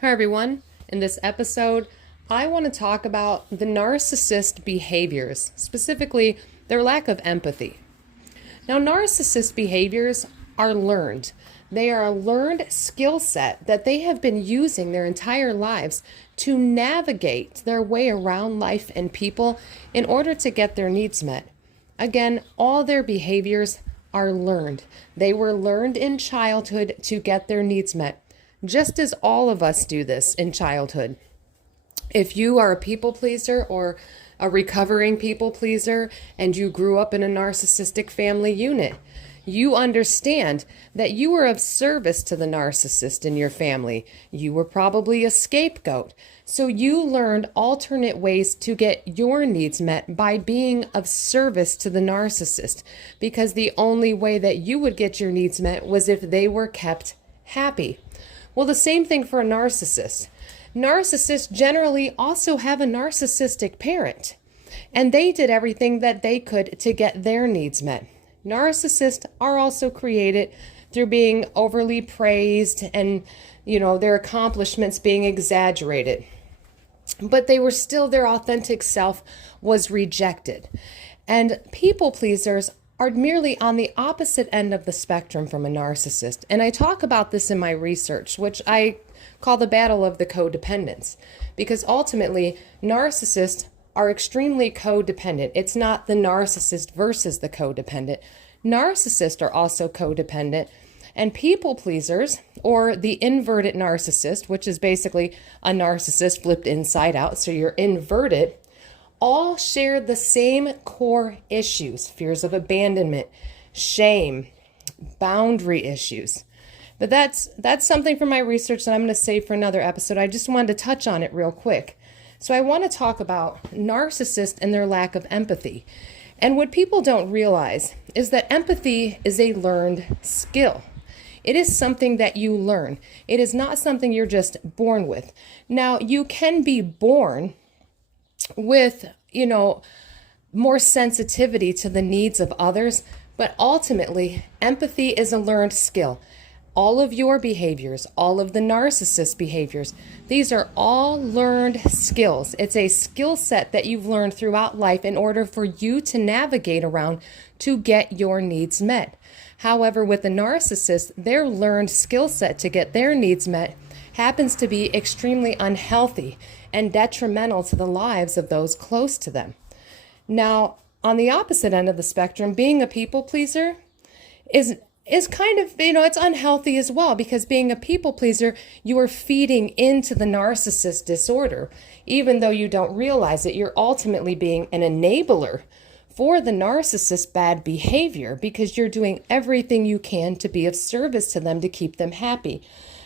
Hi everyone. In this episode, I want to talk about the narcissist behaviors, specifically their lack of empathy. Now, narcissist behaviors are learned. They are a learned skill set that they have been using their entire lives to navigate their way around life and people in order to get their needs met. Again, all their behaviors are learned. They were learned in childhood to get their needs met, just as all of us do this in childhood. If you are a people pleaser or a recovering people pleaser and you grew up in a narcissistic family unit, you understand that you were of service to the narcissist in your family. You were probably a scapegoat. So you learned alternate ways to get your needs met by being of service to the narcissist, because the only way that you would get your needs met was if they were kept happy. Well, the same thing for a narcissist. Narcissists generally also have a narcissistic parent, and they did everything that they could to get their needs met. Narcissists are also created through being overly praised and, their accomplishments being exaggerated. But they were still, their authentic self was rejected. And people pleasers are merely on the opposite end of the spectrum from a narcissist. And I talk about this in my research, which I call the battle of the codependents, because ultimately narcissists are extremely codependent. It's not the narcissist versus the codependent. Narcissists are also codependent, and people pleasers, or the inverted narcissist, which is basically a narcissist flipped inside out, so you're inverted, all share the same core issues: fears of abandonment, shame, boundary issues. But that's something from my research that I'm going to save for another episode. I just wanted to touch on it real quick. So I want to talk about narcissists and their lack of empathy. And what people don't realize is that empathy is a learned skill. It is something that you learn. It is not something you're just born with. Now, you can be born with, more sensitivity to the needs of others, but ultimately, empathy is a learned skill. All of your behaviors, all of the narcissist behaviors, these are all learned skills. It's a skill set that you've learned throughout life in order for you to navigate around to get your needs met. However, with the narcissist, their learned skill set to get their needs met happens to be extremely unhealthy and detrimental to the lives of those close to them. Now, on the opposite end of the spectrum, being a people pleaser is kind of, it's unhealthy as well, because being a people pleaser, you are feeding into the narcissist disorder. Even though you don't realize it, you're ultimately being an enabler for the narcissist's bad behavior, because you're doing everything you can to be of service to them to keep them happy.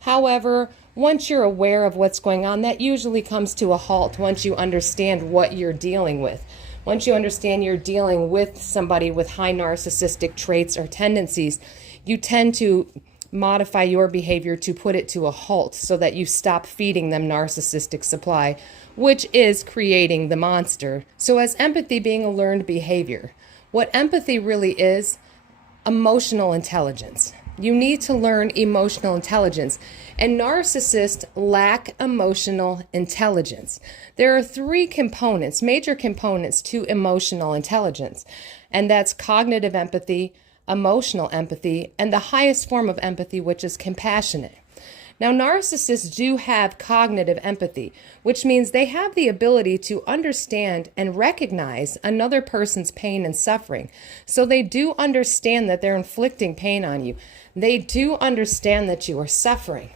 However, once you're aware of what's going on, that usually comes to a halt once you understand what you're dealing with. Once you understand you're dealing with somebody with high narcissistic traits or tendencies, you tend to modify your behavior to put it to a halt so that you stop feeding them narcissistic supply, which is creating the monster. So as empathy being a learned behavior, what empathy really is, emotional intelligence. You need to learn emotional intelligence, and narcissists lack emotional intelligence. There are three components, major components to emotional intelligence, and that's cognitive empathy, emotional empathy, and the highest form of empathy, which is compassionate. Now, narcissists do have cognitive empathy, which means they have the ability to understand and recognize another person's pain and suffering. So they do understand that they're inflicting pain on you. They do understand that you are suffering.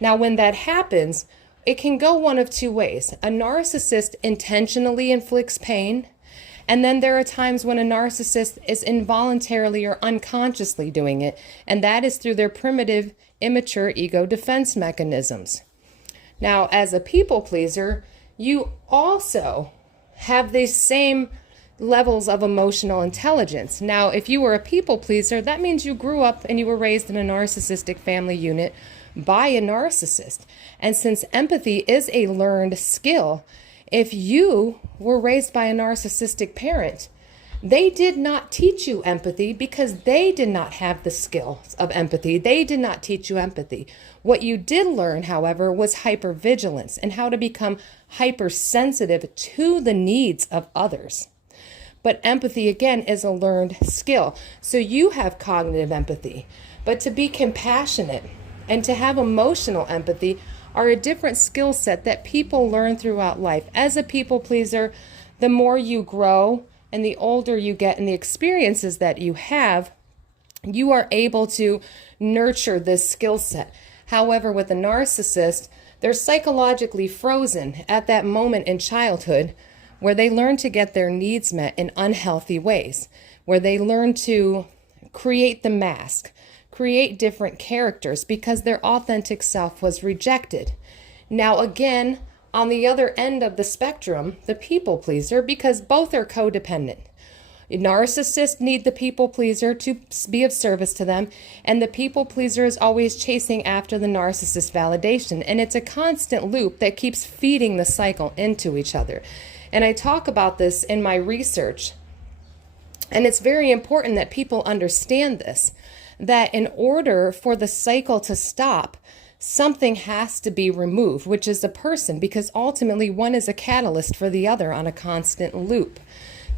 Now, when that happens, it can go one of two ways. A narcissist intentionally inflicts pain, and then there are times when a narcissist is involuntarily or unconsciously doing it, and that is through their primitive, immature ego defense mechanisms. Now, as a people pleaser, you also have these same levels of emotional intelligence. Now, if you were a people pleaser, that means you grew up and you were raised in a narcissistic family unit by a narcissist. And since empathy is a learned skill, if you were raised by a narcissistic parent, They did not teach you empathy because they did not have the skills of empathy. They did not teach you empathy. What you did learn, however, was hypervigilance and how to become hypersensitive to the needs of others. But empathy, again, is a learned skill. So you have cognitive empathy. But to be compassionate and to have emotional empathy are a different skill set that people learn throughout life. As a people pleaser, the more you grow and the older you get and the experiences that you have, you are able to nurture this skill set. However, with a narcissist, they're psychologically frozen at that moment in childhood where they learn to get their needs met in unhealthy ways, where they learn to create the mask, create different characters because their authentic self was rejected. Now, again, on the other end of the spectrum, the people pleaser, because both are codependent. Narcissists need the people pleaser to be of service to them, and the people pleaser is always chasing after the narcissist validation. And it's a constant loop that keeps feeding the cycle into each other. And I talk about this in my research. And it's very important that people understand this, that in order for the cycle to stop, something has to be removed, which is a person, because ultimately one is a catalyst for the other on a constant loop.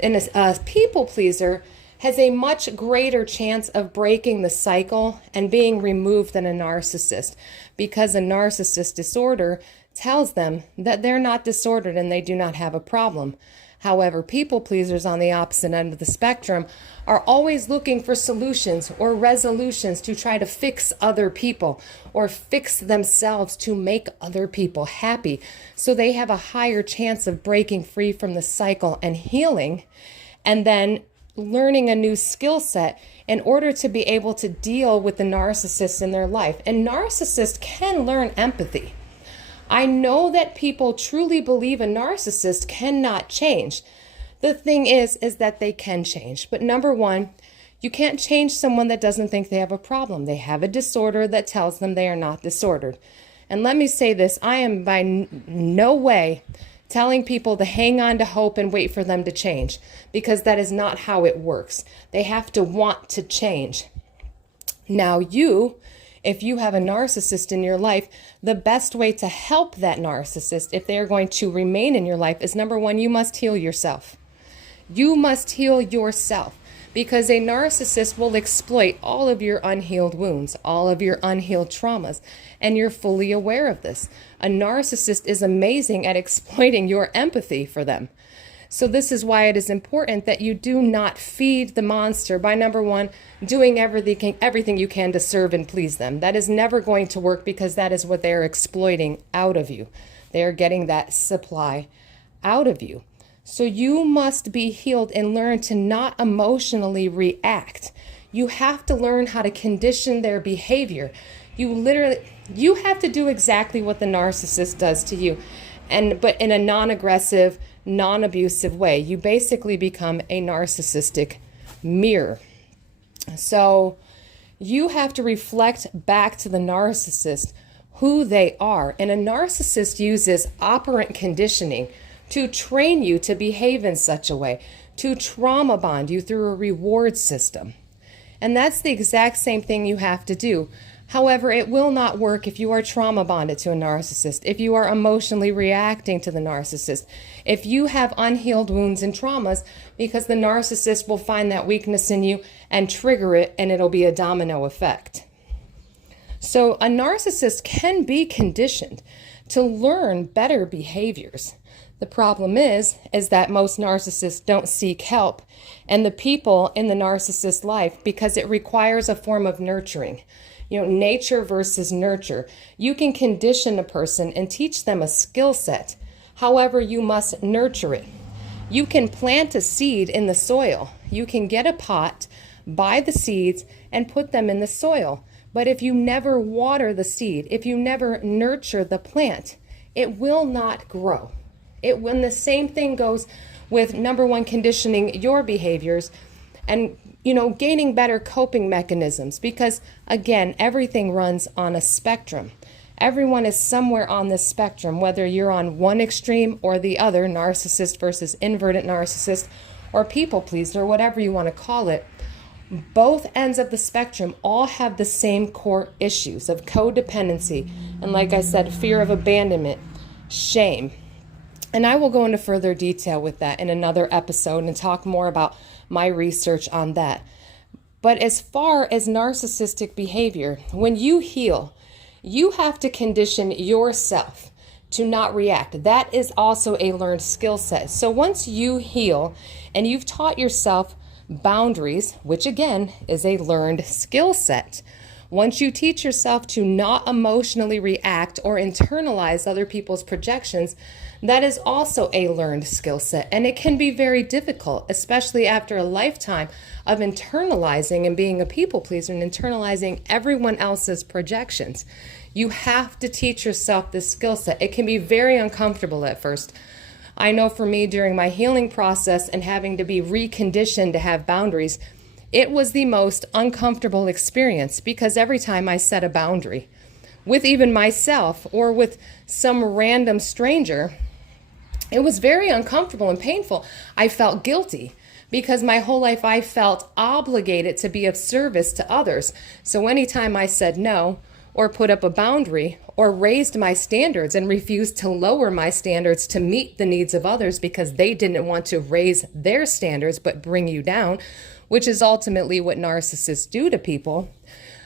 And a people pleaser has a much greater chance of breaking the cycle and being removed than a narcissist, because a narcissist disorder tells them that they're not disordered and they do not have a problem. However, people pleasers on the opposite end of the spectrum are always looking for solutions or resolutions to try to fix other people or fix themselves to make other people happy. So they have a higher chance of breaking free from the cycle and healing, and then learning a new skill set in order to be able to deal with the narcissist in their life. And narcissists can learn empathy. I know that people truly believe a narcissist cannot change. The thing is that they can change. But number one, you can't change someone that doesn't think they have a problem. They have a disorder that tells them they are not disordered. And let me say this, I am by no way telling people to hang on to hope and wait for them to change, because that is not how it works. They have to want to change. Now if you have a narcissist in your life, the best way to help that narcissist, if they are going to remain in your life, is number one, you must heal yourself. You must heal yourself, because a narcissist will exploit all of your unhealed wounds, all of your unhealed traumas, and you're fully aware of this. A narcissist is amazing at exploiting your empathy for them. So this is why it is important that you do not feed the monster by, number one, doing everything you can to serve and please them. That is never going to work, because that is what they are exploiting out of you. They are getting that supply out of you. So you must be healed and learn to not emotionally react. You have to learn how to condition their behavior. You have to do exactly what the narcissist does to you, but in a non-aggressive, non-abusive way. You basically become a narcissistic mirror. So you have to reflect back to the narcissist who they are. And a narcissist uses operant conditioning to train you to behave in such a way, to trauma bond you through a reward system. And that's the exact same thing you have to do. However, it will not work if you are trauma bonded to a narcissist, if you are emotionally reacting to the narcissist, if you have unhealed wounds and traumas, because the narcissist will find that weakness in you and trigger it, and it'll be a domino effect. So a narcissist can be conditioned to learn better behaviors. The problem is that most narcissists don't seek help, and the people in the narcissist life, because it requires a form of nurturing. Nature versus nurture. You can condition a person and teach them a skill set. However, you must nurture it. You can plant a seed in the soil. You can get a pot, buy the seeds, and put them in the soil. But if you never water the seed, if you never nurture the plant, it will not grow. When the same thing goes with, number one, conditioning your behaviors and gaining better coping mechanisms, because again, everything runs on a spectrum. Everyone is somewhere on this spectrum, whether you're on one extreme or the other, narcissist versus inverted narcissist, or people pleaser, whatever you want to call it, both ends of the spectrum all have the same core issues of codependency and, like I said, fear of abandonment, shame. And I will go into further detail with that in another episode and talk more about my research on that. But as far as narcissistic behavior, when you heal, you have to condition yourself to not react. That is also a learned skill set. So once you heal and you've taught yourself boundaries, which again is a learned skill set, once you teach yourself to not emotionally react or internalize other people's projections, that is also a learned skill set. And it can be very difficult, especially after a lifetime of internalizing and being a people pleaser and internalizing everyone else's projections. You have to teach yourself this skill set. It can be very uncomfortable at first. I know for me, during my healing process and having to be reconditioned to have boundaries, it was the most uncomfortable experience, because every time I set a boundary with even myself or with some random stranger, it was very uncomfortable and painful. I felt guilty because my whole life I felt obligated to be of service to others. So anytime I said no, or put up a boundary, or raised my standards and refused to lower my standards to meet the needs of others because they didn't want to raise their standards but bring you down, which is ultimately what narcissists do to people,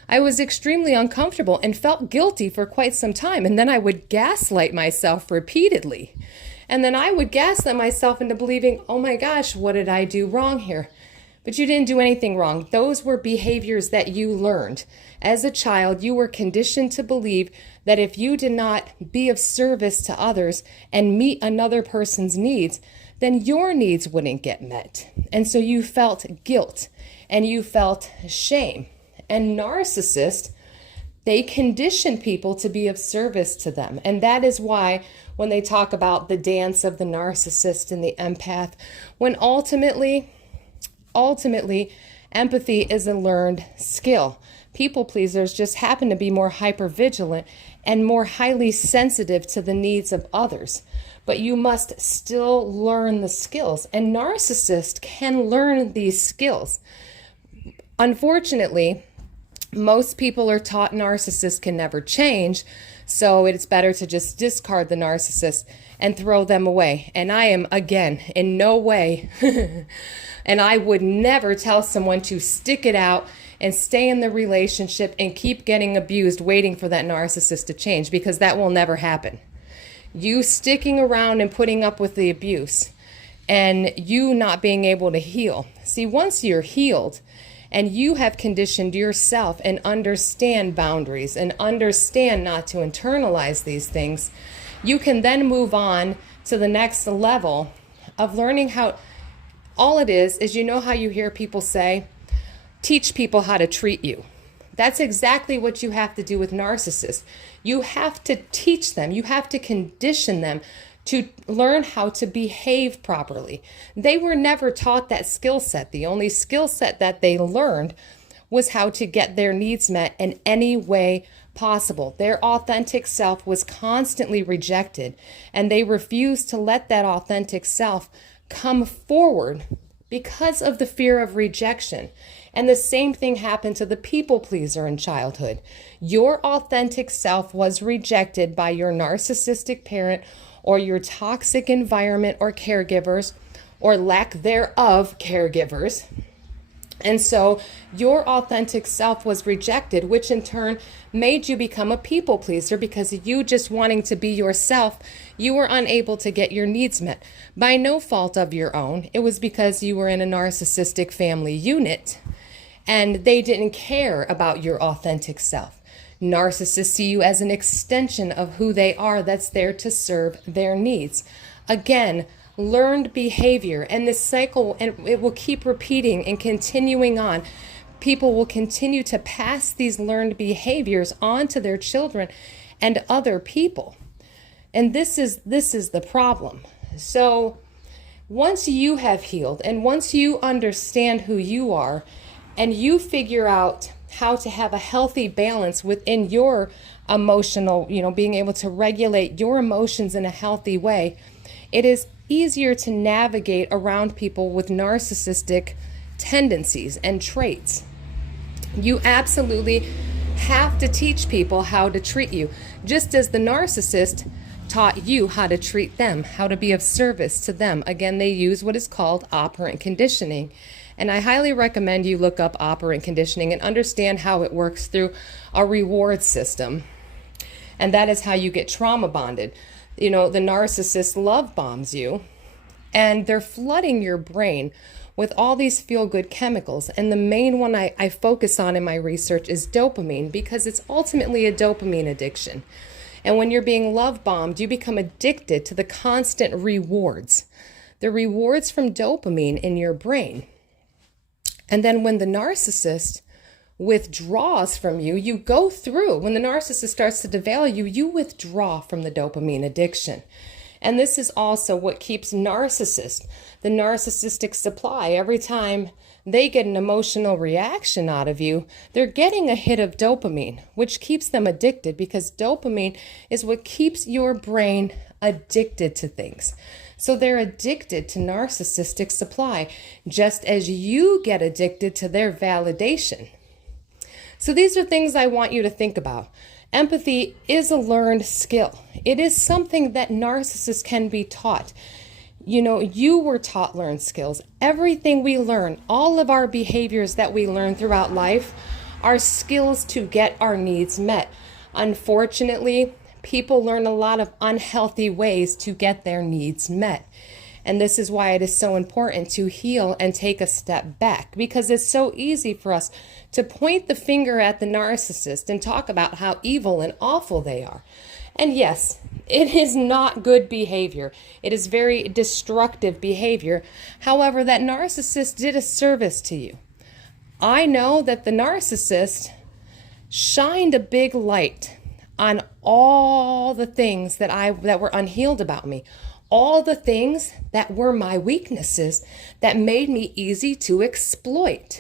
I was extremely uncomfortable and felt guilty for quite some time. And then I would gaslight myself repeatedly. And then I would gaslight myself into believing, oh my gosh, what did I do wrong here? But you didn't do anything wrong. Those were behaviors that you learned. As a child, you were conditioned to believe that if you did not be of service to others and meet another person's needs, then your needs wouldn't get met. And so you felt guilt and you felt shame. And narcissists, they condition people to be of service to them. And that is why when they talk about the dance of the narcissist and the empath, when ultimately, empathy is a learned skill. People pleasers just happen to be more hypervigilant and more highly sensitive to the needs of others. But you must still learn the skills. And narcissists can learn these skills. Unfortunately, most people are taught narcissists can never change, so it's better to just discard the narcissist and throw them away. And I am, again, in no way, and I would never tell someone to stick it out and stay in the relationship and keep getting abused waiting for that narcissist to change, because that will never happen. You sticking around and putting up with the abuse and you not being able to heal. See, once you're healed and you have conditioned yourself and understand boundaries and understand not to internalize these things, you can then move on to the next level of learning how. All it is you know how you hear people say, teach people how to treat you. That's exactly what you have to do with narcissists. You have to teach them, you have to condition them to learn how to behave properly. They were never taught that skill set. The only skill set that they learned was how to get their needs met in any way possible. Their authentic self was constantly rejected, and they refused to let that authentic self come forward because of the fear of rejection. And the same thing happened to the people pleaser in childhood. Your authentic self was rejected by your narcissistic parent or your toxic environment or caregivers, or lack thereof caregivers. And so your authentic self was rejected, which in turn made you become a people pleaser, because you just wanting to be yourself, you were unable to get your needs met. By no fault of your own. It was because you were in a narcissistic family unit and they didn't care about your authentic self. Narcissists see you as an extension of who they are that's there to serve their needs. Again, learned behavior, and this cycle, and it will keep repeating and continuing on. People will continue to pass these learned behaviors on to their children and other people. And this is the problem. So once you have healed and once you understand who you are and you figure out how to have a healthy balance within your emotional, being able to regulate your emotions in a healthy way, it is easier to navigate around people with narcissistic tendencies and traits. You absolutely have to teach people how to treat you, just as the narcissist taught you how to treat them, how to be of service to them. Again, they use what is called operant conditioning. And I highly recommend you look up operant conditioning and understand how it works through a reward system. And that is how you get trauma bonded. The narcissist love bombs you, and they're flooding your brain with all these feel-good chemicals. And the main one I focus on in my research is dopamine, because it's ultimately a dopamine addiction. And when you're being love bombed, you become addicted to the constant rewards, the rewards from dopamine in your brain. And then when the narcissist withdraws from you, when the narcissist starts to devalue you, you withdraw from the dopamine addiction. And this is also what keeps the narcissistic supply. Every time they get an emotional reaction out of you, they're getting a hit of dopamine, which keeps them addicted, because dopamine is what keeps your brain addicted to things. So they're addicted to narcissistic supply, just as you get addicted to their validation. So these are things I want you to think about. Empathy is a learned skill. It is something that narcissists can be taught. You were taught learned skills. Everything we learn, all of our behaviors that we learn throughout life, are skills to get our needs met. Unfortunately, people learn a lot of unhealthy ways to get their needs met. And this is why it is so important to heal and take a step back, because it's so easy for us to point the finger at the narcissist and talk about how evil and awful they are. And yes, it is not good behavior. It is very destructive behavior. However, that narcissist did a service to you. I know that the narcissist shined a big light on all the things that were unhealed about me. All the things that were my weaknesses that made me easy to exploit.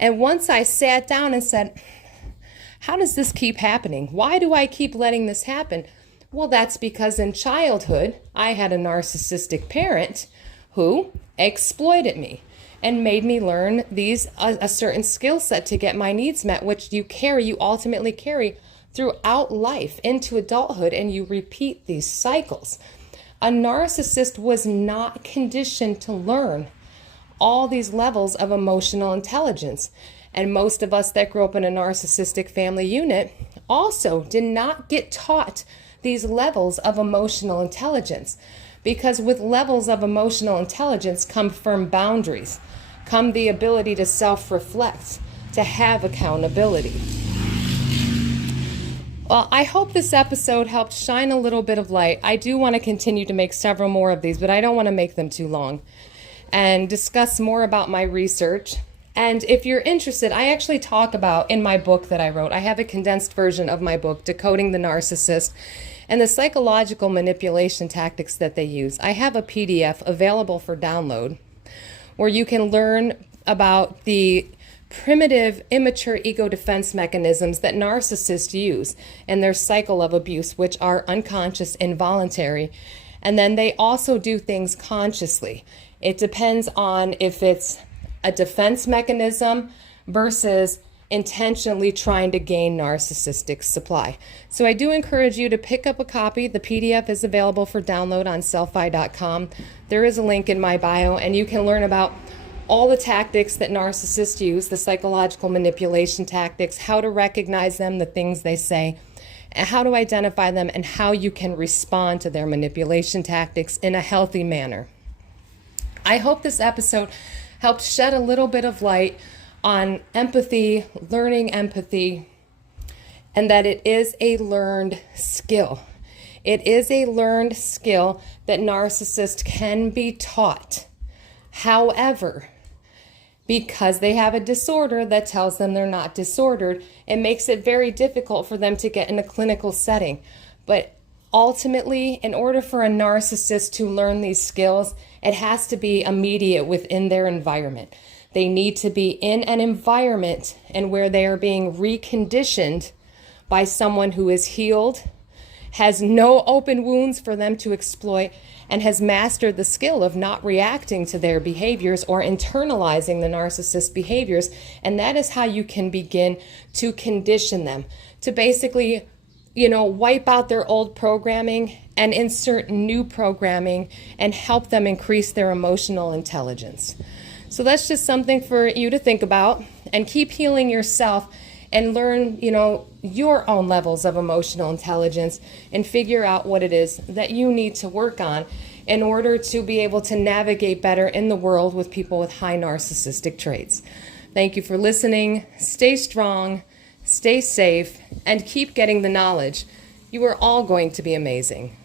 And once I sat down and said, how does this keep happening? Why do I keep letting this happen? Well, that's because in childhood, I had a narcissistic parent who exploited me and made me learn a certain skill set to get my needs met, which you ultimately carry throughout life into adulthood, and you repeat these cycles. A narcissist was not conditioned to learn all these levels of emotional intelligence. And most of us that grew up in a narcissistic family unit also did not get taught these levels of emotional intelligence. Because with levels of emotional intelligence come firm boundaries, come the ability to self-reflect, to have accountability. Well, I hope this episode helped shine a little bit of light. I do want to continue to make several more of these, but I don't want to make them too long, and discuss more about my research. And if you're interested, I actually talk about in my book that I wrote, I have a condensed version of my book, Decoding the Narcissist, and the psychological manipulation tactics that they use. I have a PDF available for download where you can learn about the primitive, immature ego defense mechanisms that narcissists use in their cycle of abuse, which are unconscious, involuntary. And then they also do things consciously. It depends on if it's a defense mechanism versus intentionally trying to gain narcissistic supply. So I do encourage you to pick up a copy. The PDF is available for download on selfie.com. There is a link in my bio, and you can learn about all the tactics that narcissists use, the psychological manipulation tactics, how to recognize them, the things they say, and how to identify them, and how you can respond to their manipulation tactics in a healthy manner. I hope this episode helped shed a little bit of light on empathy, learning empathy, and that it is a learned skill. It is a learned skill that narcissists can be taught. However, because they have a disorder that tells them they're not disordered, it makes it very difficult for them to get in a clinical setting. But ultimately, in order for a narcissist to learn these skills, it has to be immediate within their environment. They need to be in an environment and where they are being reconditioned by someone who is healed has no open wounds for them to exploit, and has mastered the skill of not reacting to their behaviors or internalizing the narcissist behaviors. And that is how you can begin to condition them to basically, wipe out their old programming and insert new programming and help them increase their emotional intelligence. So that's just something for you to think about, and keep healing yourself and learn, your own levels of emotional intelligence and figure out what it is that you need to work on in order to be able to navigate better in the world with people with high narcissistic traits. Thank you for listening. Stay strong, stay safe, and keep getting the knowledge. You are all going to be amazing.